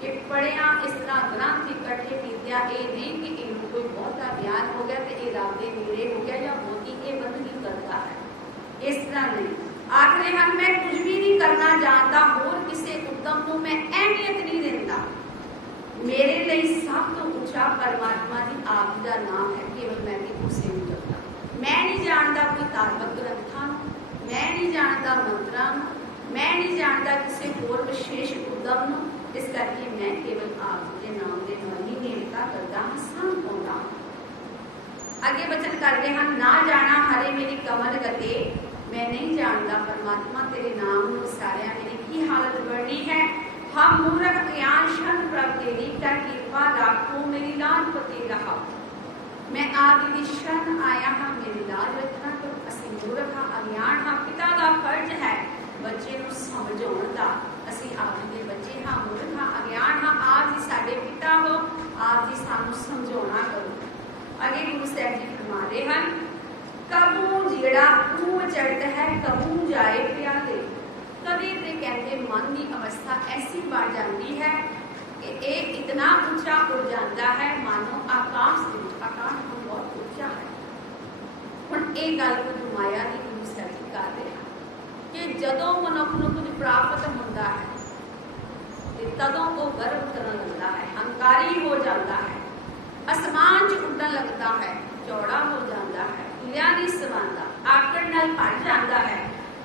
कि पढ़िया इस तरह ग्रंथ इकट्ठे कीतिया, ये नहीं कि इनको कोई बहुता ज्ञान हो गया तो ये रब के नेड़े हो गया या मोती ये बंदगी करता है, इस तरह नहीं। आखिर हम मैं कुछ भी नहीं करना जानता, होर किसी उद्यम को मैं अहमियत नहीं देता, मेरे लिए सब तो ऊंचा परमात्मा जी आप का नाम है, केवल मैं भी उसे नहीं करता। मैं नहीं जानता कोई धार्मिक ग्रंथां, मैं नहीं जानता मंत्रां, मैं नहीं जानता किसी होर विशेष उद्यम, इस करके मैं केवल आप के नाम के नाल ही नेड़ता करता हाँ, सांभ पाउंदा। अगे वचन करते हैं, ना जाना हरे मेरी कमल गते, मैं नहीं जानता परमात्मा तेरे नाम नूं सारिया मेरी की हालत बढ़नी है। हम मूर्ख ज्ञान शरण प्रभ तेरी, कर कृपा राखो मेरी लाज पते रहा। मैं आप जी की शरण आया हाँ, मेरी लाज रखना करो। असीं मूर्ख हाँ, अज्ञान हाँ, पिता का फर्ज है बच्चे नूं समझाउण दा। असीं आप जी दे बच्चे हाँ, मूर्ख हाँ, अज्ञान हाँ, आप जी साडे पिता हो, आप जी सानूं समझाउणा करो। अगे गुरु साहिब जी फरमा रहे हैं, कबू जिहड़ा ऊंच चढ़ता है कबू जाए प्याले। कभी ते कहते मन की अवस्था ऐसी बढ़ जाती है कि ये इतना ऊंचा उड़ जाता है मानो आकाश दे विच। आकाश तो बहुत ऊंचा है। हुण ये गल गुरु माया की गुरु साहिब जी कर रहे हैं कि जदों मनुख नूं कुछ प्राप्त होंदा है ते तदों वो गर्व करन लगता है, हंकारी हो जाता है, आसमान च उड़न लगता है, चौड़ा हो जाता है, खुलिया नहीं समांदा, आकड़ नाल भर जाता है।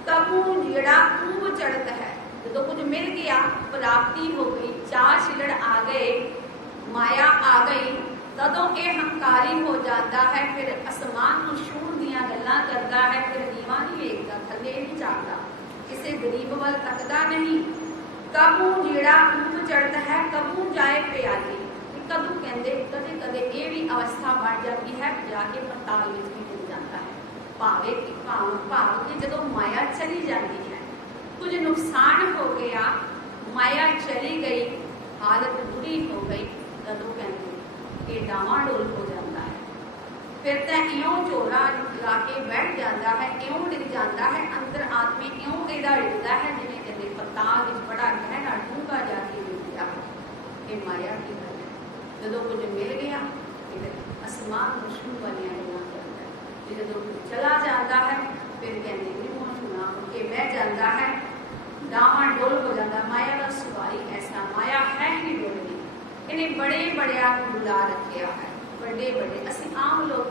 कबू जिहड़ा खूब चढ़ता है, जो कुछ मिल गया, प्राप्ति हो गई, चार छिलड़ आ गए, माया आ गई, तदों ये हंकारी हो जाता है। फिर आसमान को छूण दियां गल्लां करता है, फिर नीवा नहीं वेखदा, थल्ले नहीं झाकदा, किसी गरीब वल तकदा नहीं। कबू जिहड़ा खूब चढ़ता है कबू जाए प्याले। कदों कहते कदे कदे ये भी अवस्था बढ़ जाती है, जाके पताल में भी मिल जाता है। भावे भाव कि जदों माया चली जाती है, कुछ नुकसान हो गया, माया चली गई, हालत बुरी हो गई, तदों कहते ये डावाडोल हो जाता है। फिर तो इयों झोला ला के बैठ जाता है, इयों डिग जाता है, अंदर आत्मे इयों एदा डिगदा है जिवें कहते पताल में बड़ा गहरा डूंगा जाके मिल गया। ये माया की गल है। जदों कुछ मिल गया आसमान मुश्किल बनिया गल्लां करता है, जदों चला जाता है फिर कहते नहीं होना के बह जाता है, डावाडोल हो जाता। माया का सुभाई ऐसा, माया है ही डोलनी। इन्हें बड़े बड़िया बुला रखा है, बड़े बड़े असीं आम लोग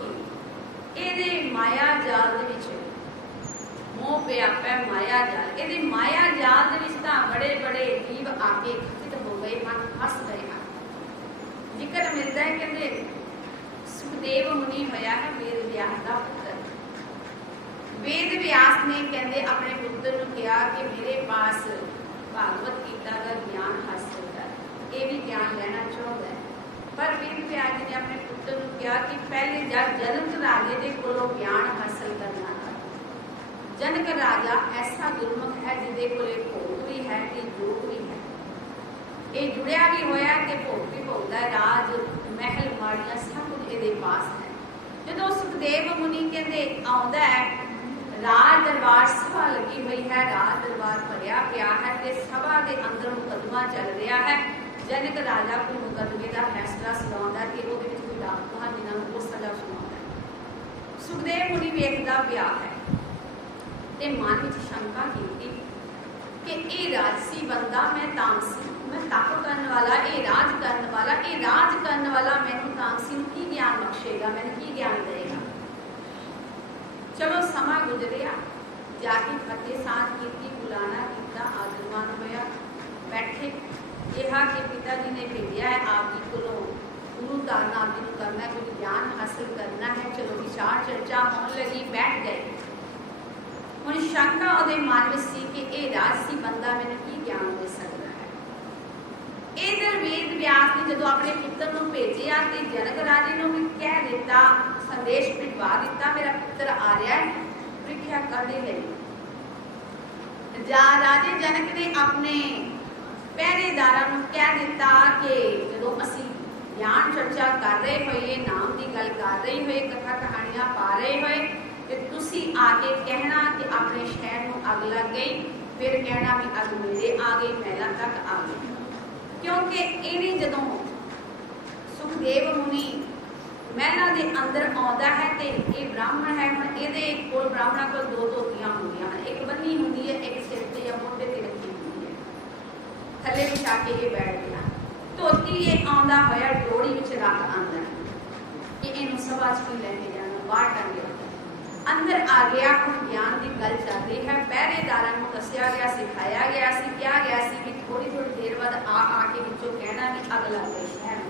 ये माया जाल दे विच मोह पिया पै माया जाल। ये माया जाल दे विच तां बड़े बड़े जीव आके खचित हो गए हैं, फस गए हैं। जिक्र मिलता है कहते सुखदेव मुनि होया है वेद व्यास का पुत्र। वेद व्यास ने कहते अपने पुत्र को कहा कि मेरे पास भागवत गीता का ज्ञान हासिल कर, ये भी ज्ञान लेना चाहता है। पर वेद व्यास जी ने अपने पुत्र को कहा कि पहले जा जनक राजे के कोलों ज्ञान हासिल करना कर। जनक राजा ऐसा गुरमुख है जिहदे कोले भोग भी है ते जोग भी है, ये जुड़िया भी होया कि भोग भी भोगदा, राज महल माड़ियां सब कुछ ये पास है। जो सुखदेव मुनि कहते आउंदा है, राज दरबार सभा लगी हुई है, राज दरबार भरिया पिया है ते सभा के अंदर मुकदमा चल रहा है। जनक राजा को मुकदमे का फैसला सुनाउंदा कि ओहदे विच कोई डाकू जिन्हां नूं उस सजा सुनाउंदा। सुखदेव मुनि वेखदा पिया है ते मन विच शंका कीती कि ये राजसी बंदा, मैं तामसी, मैं तप करने वाला, ये राज करने वाला, ये राज करने वाला मैनू तामसी नूं की ज्ञान बख्शेगा, मैनू की ज्ञान देगा। चलो समा गुजरिया, जाके फतेह साथ की, बुलाना किया, आदरमान होया, बैठे कहा कि पिता जी ने भेजा है आप जी को गुरु धारणा आप जी को करना है, कुछ ज्ञान हासिल करना है। चलो विचार चर्चा होने लगी, बैठ गए। हुण शंका उहदे मन विच सी कि ये राजसी बंदा मैनू की ज्ञान दे सकता है। इधर वेद व्यास ने जदों अपने पुत्र नूं भेजिया ते जनक राजे नूं भी कह दिता, संदेश भिजवा दिता, मेरा पुत्र आ रहा है, प्रीख्या करने लगी। जा राजे जनक ने अपने पहरेदारां नूं कह दिता कि जदों असीं ज्ञान चर्चा कर रहे होइए, नाम की गल कर रहे हुए, कथा कहानियां पा रहे हुए, ते तुसीं आके कहना कि अपने शहर नूं अग लग गई, फिर कहना भी अग मेरे आ गई, महलां तक आ गई। क्योंकि इन्हें जदों सुखदेव मुनि महलां दे अंदर आउंदा है ते ये ब्राह्मण है, हुण इहदे कोल ब्राह्मणां कोल दो धोतियां हुंदियां हन, एक बन्नी हुंदी है, एक सिर ते या मोढे ते रखी हुंदी है, थल्ले विछा के ये बैठ गया। धोती ये आउंदा होया डोरी विच रख आंदा कि इहनूं सभा च कोई लैके जाना, बाहर टंगिया अंदर आ गया। हुण ज्ञान की गल चल रही है, पहरेदारां नूं दस्सिया गया, सिखाया गया सी, कहा गया सी कि थोड़ी थोड़ी देर बाद आके विचों कहना कि अग लग गई शहर।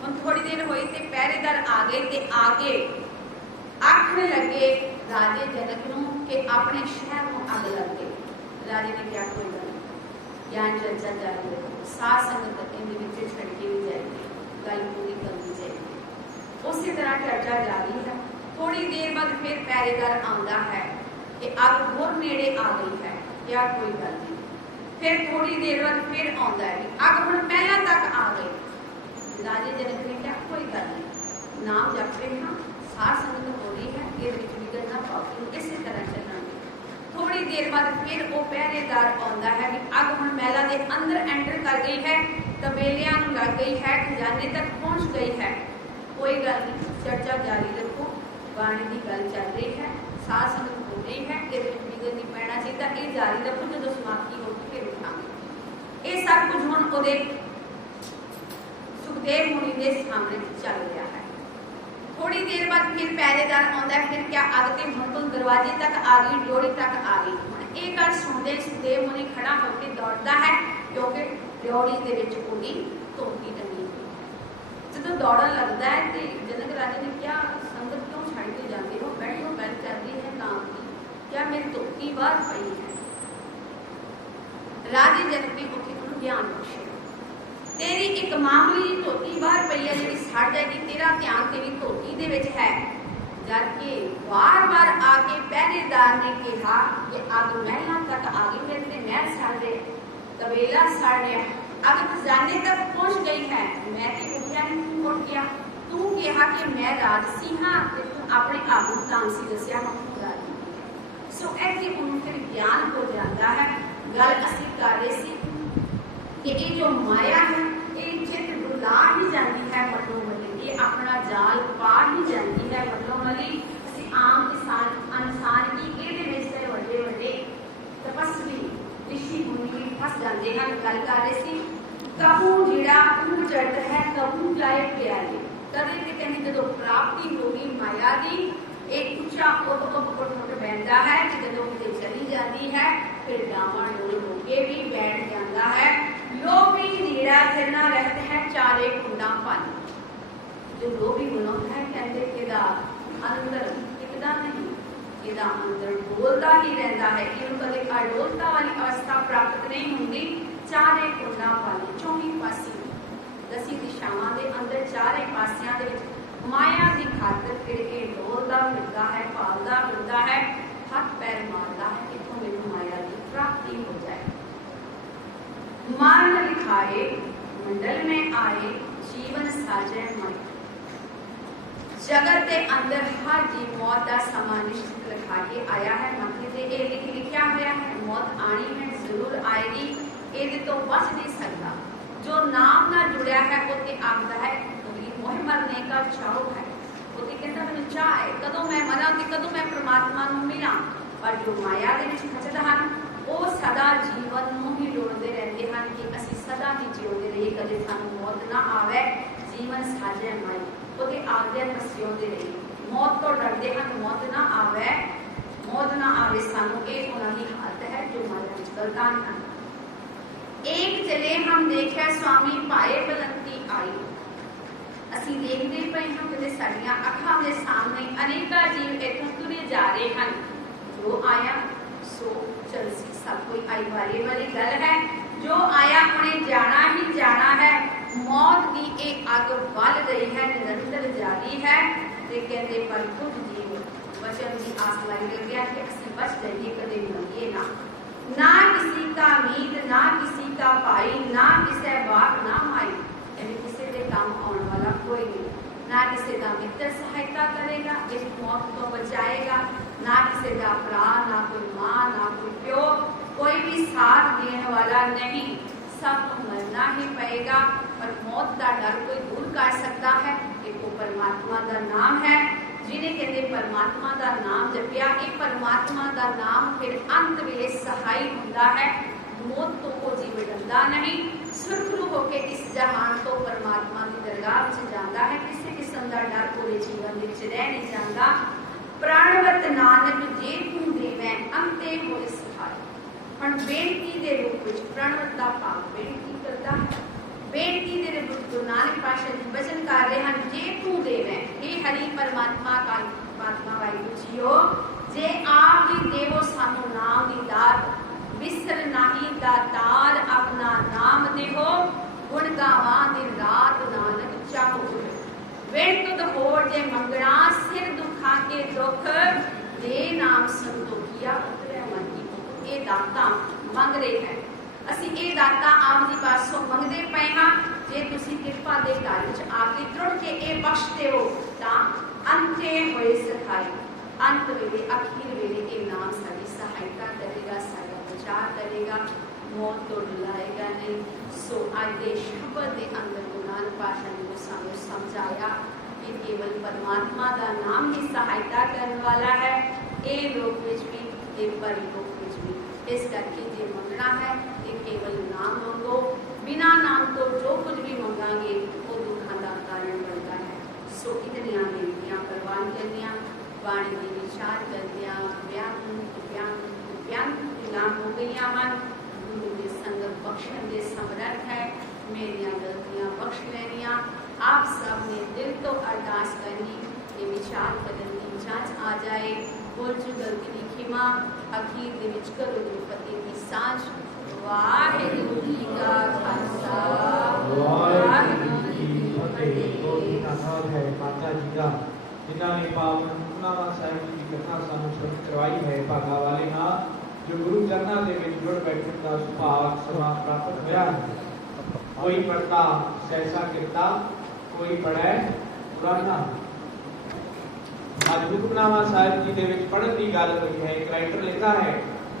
हुण थोड़ी देर हुई ते पहरेदार आ गए ते आके आखने लगे राजे जनक नूं कि अपने शहर नूं अग लग गई। राजे ने क्या कोई गल ज्ञान चर्चा जारी रखो, साध संगत इहदे विच छड्डी भी जाएगी, गल पूरी करनी चाहिए। उस इसी तरह चर्चा जारी है। थोड़ी देर बाद फिर पहरेदार आंदा है कि अग होर नेड़े आ गई है, क्या कोई गल नहीं। फिर थोड़ी देर बाद फिर आंदा है कि अग हुण महलां तक आ गई। राजे जनक ने क्या कोई गल नहीं, नाम जप रहे हाँ, सार संगत हो रही है, ये विघन ना पाओ, इसी तरह चलांगे। थोड़ी देर बाद फिर वो पहरेदार आंदा है कि अग हुण महलां दे अंदर एंटर कर गई है, तबेलियां नूं लग गई है, खजाने तक पहुंच गई है। कोई गल नहीं, चर्चा जारी रखो, बाणी की गल चल रही है, साध संगत हो रही है, ये विघन नहीं पैना चाहिए, ये जारी रखो, जो समाप्ति होगी फिर उठांगे। ये सब कुछ हुण ओहदे सुखदेव मुनि के सामने चल रहा है। थोड़ी देर बाद फिर पहरेदार आंदा है, फिर क्या अग ते हुण तो दरवाजे तक आ गई, ड्योढ़ी तक आ गई। हुण ये गल सुनदे सुखदेव मुनि खड़ा होकर दौड़ता है, क्योंकि ड्योढ़ी दे विच ओहदी धोती टंगी हुई है। जदों दौड़न लगता है तो जनक राजे ने क्या संगत क्यों छड़ के जाते हो, बैठो, गल चल रही है काम की, क्या मेरी धोती बाहर पई है। राजे जनक ने उत्थे उन्हें ज्ञान बख्शे, तेरी एक मामूली धोती बाहर पई है जिहड़ी सड़ जाएगी, तेरा ध्यान तेरी धोती दे विच है। जबकि बार बार आके पहरेदार ने कहा कि अग महलां तक आ गई, मेरे ते महल सड़ रहे, तबेला सड़ रहा, अग खजाने तक पहुंच गई है, मैं तो उठिया नहीं, उठ गया। तू कहा कि मैं राजसी हाँ, तू अपने आप को तामसी दसिया हाँ, सो ऐसे उन्होंने फिर ज्ञान हो जाता है। गल असी कर रहे सी कि ये जो माया है ये चित डुला ही जाती है मनो मली, ये अपना जाल पा ही जाती है मनो मली। असी आम इंसान की ये वड्डे वड्डे तपस्वी ऋषि मुनि फस जाते हैं। गल कर रहे सी कबू जिहड़ा उन जट है कबू जाए प्यारे, कदे ते कहनी जो प्राप्ति होगी माया की एक उच्चा उठ बैठता है, जो उसे चली जाती है फिर डामाडोल होके भी बैठ जाता है। लोभी जीरा फिरना रहता है चारे कुंडा पानी, जो लोभी बनौता है कहते किदा अंदर टिकदा नहीं, किदा अंदर डोलता ही रहता है, इन्हों कदे अडोलता वाली अवस्था प्राप्त नहीं होंगी। चारे कुंडा पानी 24 पासी 10 दिशावां दे अंदर चारे पासियां दे विच माया की खातर फिर के डोलता फिरता है, पालता फिरता है, हाथ पैर मारता है, इतों मेनू माया की प्राप्ति हो जाए। मार्ग लिखाए मंडल में आए, जीवन साजे मन, जगत के अंदर हर जीव मौत का समा निश्चित लिखा के आया है। मथे से ये लिखा हुआ है मौत आनी है, जरूर आएगी, ये तो बच नहीं सकता। जो नाम ना जुड़िया है वो आखदा है मोह मरने का चाव है, वो कहता मैं चाह है कदों मैं मरा कि कदों मैं परमात्मा नूं मिला। पर जो माया दे विच फसदा हन वो सदा जीवन नूं ही लोड़दे रहंदे हन कि असीं सदा ही जिउंदे रहिए, कदे सानूं मौत ना आवे, जीवन साजे मई ओदे आखदे जिउंदे रहिए। मौत तो डरदे हन, मौत ना आवे सानूं, ये उन्हां दी हालत है जो माया विच गलतान हन। एक चले हम देखिया स्वामी पाए बलंती आई, असी देखते पे हाँ कि साड़ियां अखां के सामने अनेका जीव इथों तुरे जा रहे हैं। जो आया सो चल सी, सब कोई आई वाली गल है, जो आया उन्हें जाना ही जाना है। मौत की एक अग बल रही है, निरंतर जारी है, ते कहते पर कुछ जीव वचन की आस लग गया कि असी बच जाइए, कदे मरिए ना किसी का मीत ना किसी का भाई, ना किसी बाप ना माई, किसी के काम आने वाला कोई नहीं, ना किसी का मित्र सहायता करेगा, इस मौत को बचाएगा, ना किसी का भरा, ना कोई माँ, ना कोई प्यो, कोई भी साथ देने वाला नहीं, सब मरना ही पड़ेगा। पर मौत का डर कोई दूर कर सकता है, एक वो परमात्मा का नाम है, जिन्हें कहते परमात्मा का नाम जपिया, ये परमात्मा का नाम फिर अंत वेले सहाय होता है। मौत तो को जीव डरदा नहीं, सुरखरू होके इस जहान तो परमात्मा की दरगाह में जाता है, किसी किस्म का डर पूरे जीवन में रह नहीं जाता। प्राणवत नानक जे तू देवै अंते होए सहाय, पर बेनती के रूप में प्रणवत का भाव बेनती करता है। बेनती दे गुरु नानक पातशाह जी वचन कर रहे हैं, जे तू देवै, हे हरि परमात्मा का परमात्मा वाहिगुरू जीओ, जे आप ही देवो सानू नाम दी दात, विसर नाही दातार अपना नाम देहो, गुण गावा दिन रात नानक चाहो। When to the whole जे मंगना सिर दुखा के दुख दे नाम संतोखिया उतरे मन की भुख। ये दाता मंग रहे हैं, ਅਸੀਂ ਇਹ ਦਾਤਾ ਆਪ ਦੀ ਪਾਸੋਂ ਮੰਗਦੇ ਪਏ ਹਾਂ। ਜੇ ਤੁਸੀਂ ਕਿਰਪਾ ਦੇ ਘਰ ਵਿੱਚ ਆ ਕੇ ਜੁੜ ਕੇ ਇਹ ਬਖਸ਼ ਦਿਓ ਤਾਂ ਅੰਤੇ ਹੋਏ ਸਖਾਈ ਅੰਤ ਵੇਲੇ ਅਖੀਰ ਵੇਲੇ ਇਹ ਨਾਮ ਸਾਡੀ ਸਹਾਇਤਾ ਕਰੇਗਾ, ਸਾਡਾ ਬਚਾਅ ਕਰੇਗਾ, ਮੌਤ ਤੋਂ ਡੁਲਾਏਗਾ ਨਹੀਂ। ਸੋ ਅੱਜ ਦੇ ਸ਼ਬਦ ਦੇ ਅੰਦਰ ਗੁਰੂ ਨਾਨਕ ਪਾਤਸ਼ਾਹ ਨੇ ਸਾਨੂੰ ਸਮਝਾਇਆ ਕਿ ਕੇਵਲ ਪਰਮਾਤਮਾ ਦਾ ਨਾਮ ਹੀ ਸਹਾਇਤਾ ਕਰਨ ਵਾਲਾ ਹੈ, ਇਹ ਲੋਕ ਵਿੱਚ ਵੀ ਤੇ ਪਰਲੋਕ ਵਿੱਚ ਵੀ। इस करके जो मंगना है ये केवल नाम मंगो, बिना नाम तो जो कुछ भी मंगांगे वो दुखों का कारण बनता है। सो इतनियां बेनतियां प्रवान करनिया बाणी के विचार करदिया गुलाम हो गई मन। गुरु के संगत बख्शण के समर्थ है, मेरिया गलतियां बख्श लेनिया। आप सब ने दिल तो अरदास करनी कि विचार करने की जांच आ जाए, बोल जो गलती की खिमा अखीर ਦੇ ਵਿੱਚ ਕਰੋ ਗੁਰਪਤੀ ਦੀ ਸਾਂਝ। ਵਾਹਿਗੁਰੂ ਜੀ ਕਾ ਖਾਲਸਾ ਵਾਹਿਗੁਰੂ ਜੀ ਕੀ ਫਤਿਹ। ਧੰਨਵਾਦ ਹੈ ਮਾਤਾ ਜੀ ਦਾ ਜਿਨ੍ਹਾਂ ਨੇ ਪਾਵਨ ਹੁਕਮਨਾਮਾ ਸਾਹਿਬ ਜੀ ਦੀ ਕਥਾ ਸਾਨੂੰ ਸ਼ੁਰੂ ਕਰਵਾਈ ਹੈ। ਭਾਗਾ ਵਾਲੇ ਨਾਲ ਜੋ ਗੁਰੂ ਚਰਨਾਂ ਦੇ ਵਿੱਚ ਜੁੜ ਬੈਠਣ ਦਾ ਸੁਭਾਗ ਸਮਾਂ ਪ੍ਰਾਪਤ ਹੋਇਆ ਹੈ। ਕੋਈ ਪੜਤਾ ਸਹਿਸਾ ਕੀਤਾ, ਕੋਈ ਪੜੈ ਪੁਰਾਣਾ। ਅੱਜ ਹੁਕਮਨਾਮਾ ਸਾਹਿਬ ਜੀ ਦੇ ਵਿੱਚ ਪੜ੍ਹਨ ਦੀ ਗੱਲ ਹੋਈ ਹੈ। ਇੱਕ ਰਾਈਟਰ ਲਿਖਦਾ ਹੈ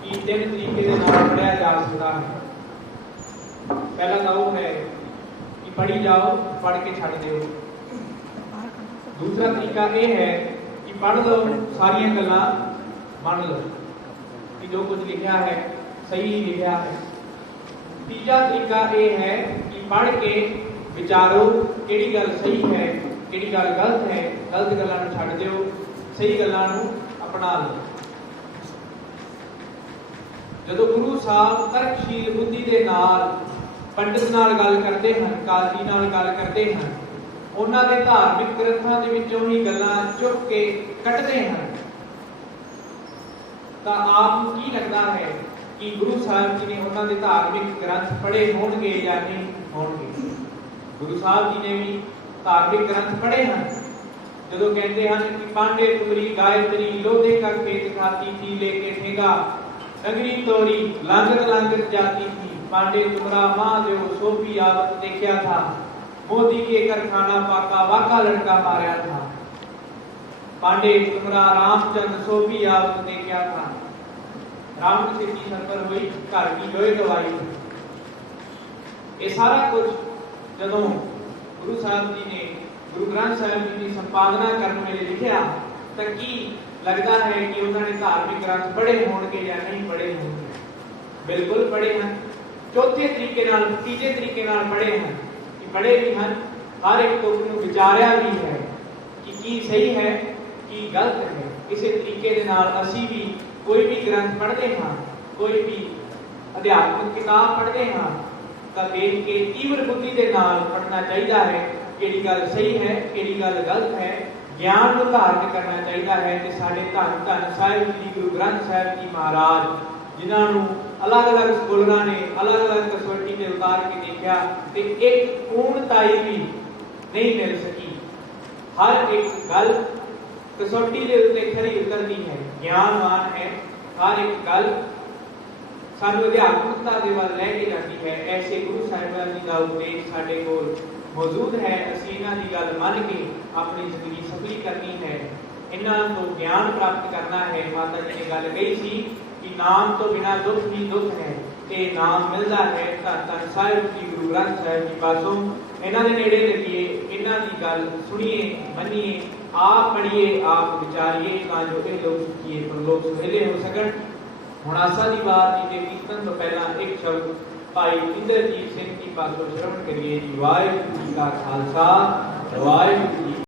ਕਿ 3 ਤਰੀਕੇ ਦੇ ਨਾਲ ਪੜ੍ਹਿਆ ਜਾ ਸਕਦਾ ਹੈ। ਪਹਿਲਾ ਤਾਂ ਉਹ ਹੈ ਕਿ ਪੜ੍ਹੀ ਜਾਓ, ਪੜ੍ਹ ਕੇ ਛੱਡ ਦਿਓ। ਦੂਸਰਾ ਤਰੀਕਾ ਇਹ ਹੈ ਕਿ ਪੜ੍ਹ ਲਓ, ਸਾਰੀਆਂ ਗੱਲਾਂ ਮੰਨ ਲਓ ਕਿ ਜੋ ਕੁਝ ਲਿਖਿਆ ਹੈ ਸਹੀ ਹੀ ਲਿਖਿਆ ਹੈ। ਤੀਜਾ ਤਰੀਕਾ ਇਹ ਹੈ ਕਿ ਪੜ੍ਹ ਕੇ ਵਿਚਾਰੋ ਕਿਹੜੀ ਗੱਲ ਸਹੀ ਹੈ, ਕਿਹੜੀ ਗੱਲ ਗਲਤ ਹੈ। ਗਲਤ ਗੱਲਾਂ ਨੂੰ ਛੱਡ ਦਿਓ, ਸਹੀ ਗੱਲਾਂ ਨੂੰ ਅਪਣਾ ਲਓ। ਜਦੋਂ ਗੁਰੂ ਸਾਹਿਬ ਤਰਕਸ਼ੀਲ ਬੁੱਧੀ ਦੇ ਨਾਲ ਪੰਡਿਤ ਨਾਲ ਗੱਲ ਕਰਦੇ ਹਨ, ਕਾਜ਼ੀ ਨਾਲ ਗੱਲ ਕਰਦੇ ਹਨ, ਉਹਨਾਂ ਦੇ ਧਾਰਮਿਕ ਗ੍ਰੰਥਾਂ ਦੇ ਵਿੱਚੋਂ ਹੀ ਗੱਲਾਂ ਚੁੱਕ ਕੇ ਕੱਢਦੇ ਹਨ, ਤਾਂ ਆਪ ਨੂੰ ਕੀ ਲੱਗਦਾ ਹੈ ਕਿ ਗੁਰੂ ਸਾਹਿਬ ਜੀ ਨੇ ਉਹਨਾਂ ਦੇ ਧਾਰਮਿਕ ਗ੍ਰੰਥ ਪੜ੍ਹੇ ਹੋਣਗੇ ਜਾਂ ਨਹੀਂ ਹੋਣਗੇ? ਗੁਰੂ ਸਾਹਿਬ ਜੀ ਨੇ ਵੀ ਧਾਰਮਿਕ ਗ੍ਰੰਥ ਪੜ੍ਹੇ ਹਨ। ਜਦੋਂ ਕਹਿੰਦੇ ਹਨ ਕਿ ਪਾਂਡੇ ਤੁਮਰੀ ਗਾਇਤਰੀ ਲੋਧੇ का खेत खाती थी लेके ठेगा नगरी तोरी लांगत लांगत जाती थी पांडे तुमरा महादेव सोफी आवत देखा था मोदी के कारखाना पाका वाका लड़का मारा था पांडे तुमरा रामचंद्र सोफी आवत देखा था राम से की सफर हुई घर की लोहे दवाई। ये सारा कुछ जदों गुरु साहब जी ने गुरु ग्रंथ साहिब जी की संपादना करने वेले लिखिया तो की लगता है कि उन्होंने धार्मिक ग्रंथ पढ़े होंगे या नहीं पढ़े होंगे? बिल्कुल पढ़े हैं। चौथे तरीके नाल, तीजे तरीके नाल पढ़े हैं कि पढ़े भी हैं, हर एक तुक नूं विचारिया भी है कि की सही है की गलत है। इसी तरीके दे नाल असीं भी कोई भी ग्रंथ पढ़ते हैं, कोई भी अध्यात्मिक किताब पढ़ते हैं तो देख के तीव्र बुद्धि के नाल पढ़ना चाहिए है। किहड़ी गल सही है, किहड़ी गल गलत है, ज्ञान को धारण करना चाहिए है। कि साडे धन धन साहिब जी गुरु ग्रंथ साहिब जी महाराज जिन्होंने अलग अलग स्कूलों ने अलग अलग कसौटी में उतार के देखा तो एक पूर्णताई भी नहीं मिल सकी। हर एक गल कसौटी के उत्ते खरी उतरनी है, ज्ञानवान है। हर एक गल सानू अध्यात्मिकता के वाल लैके जाती है। ऐसे गुरु साहिबान जी का उपदेश साडे कोल मौजूद है। असीं इन्हां दी गल मन के अपनी जिंदगी सफली करनी है, इन्हां तो ज्ञान प्राप्त करना है। माता जी ने गल कही सी कि नाम तो बिना दुख ही दुख है, ये नाम मिलता है धन धन साहिब जी गुरु ग्रंथ साहिब जी पासों। इन्हां दे नेड़े लगिए, इन्हां दी गल सुनिए, मनिए, आप पढ़िए, आप विचारिए तां जो ये लोग सुखिए परलोक सुहेले हो सकन। हुण आसा दी बात जी के कीर्तन तो पहला एक शब्द भाई इंद्रजीत सिंह जी पासों श्रवण करिए जी। वाहिगुरू जी का खालसा वाहिगुरू जी।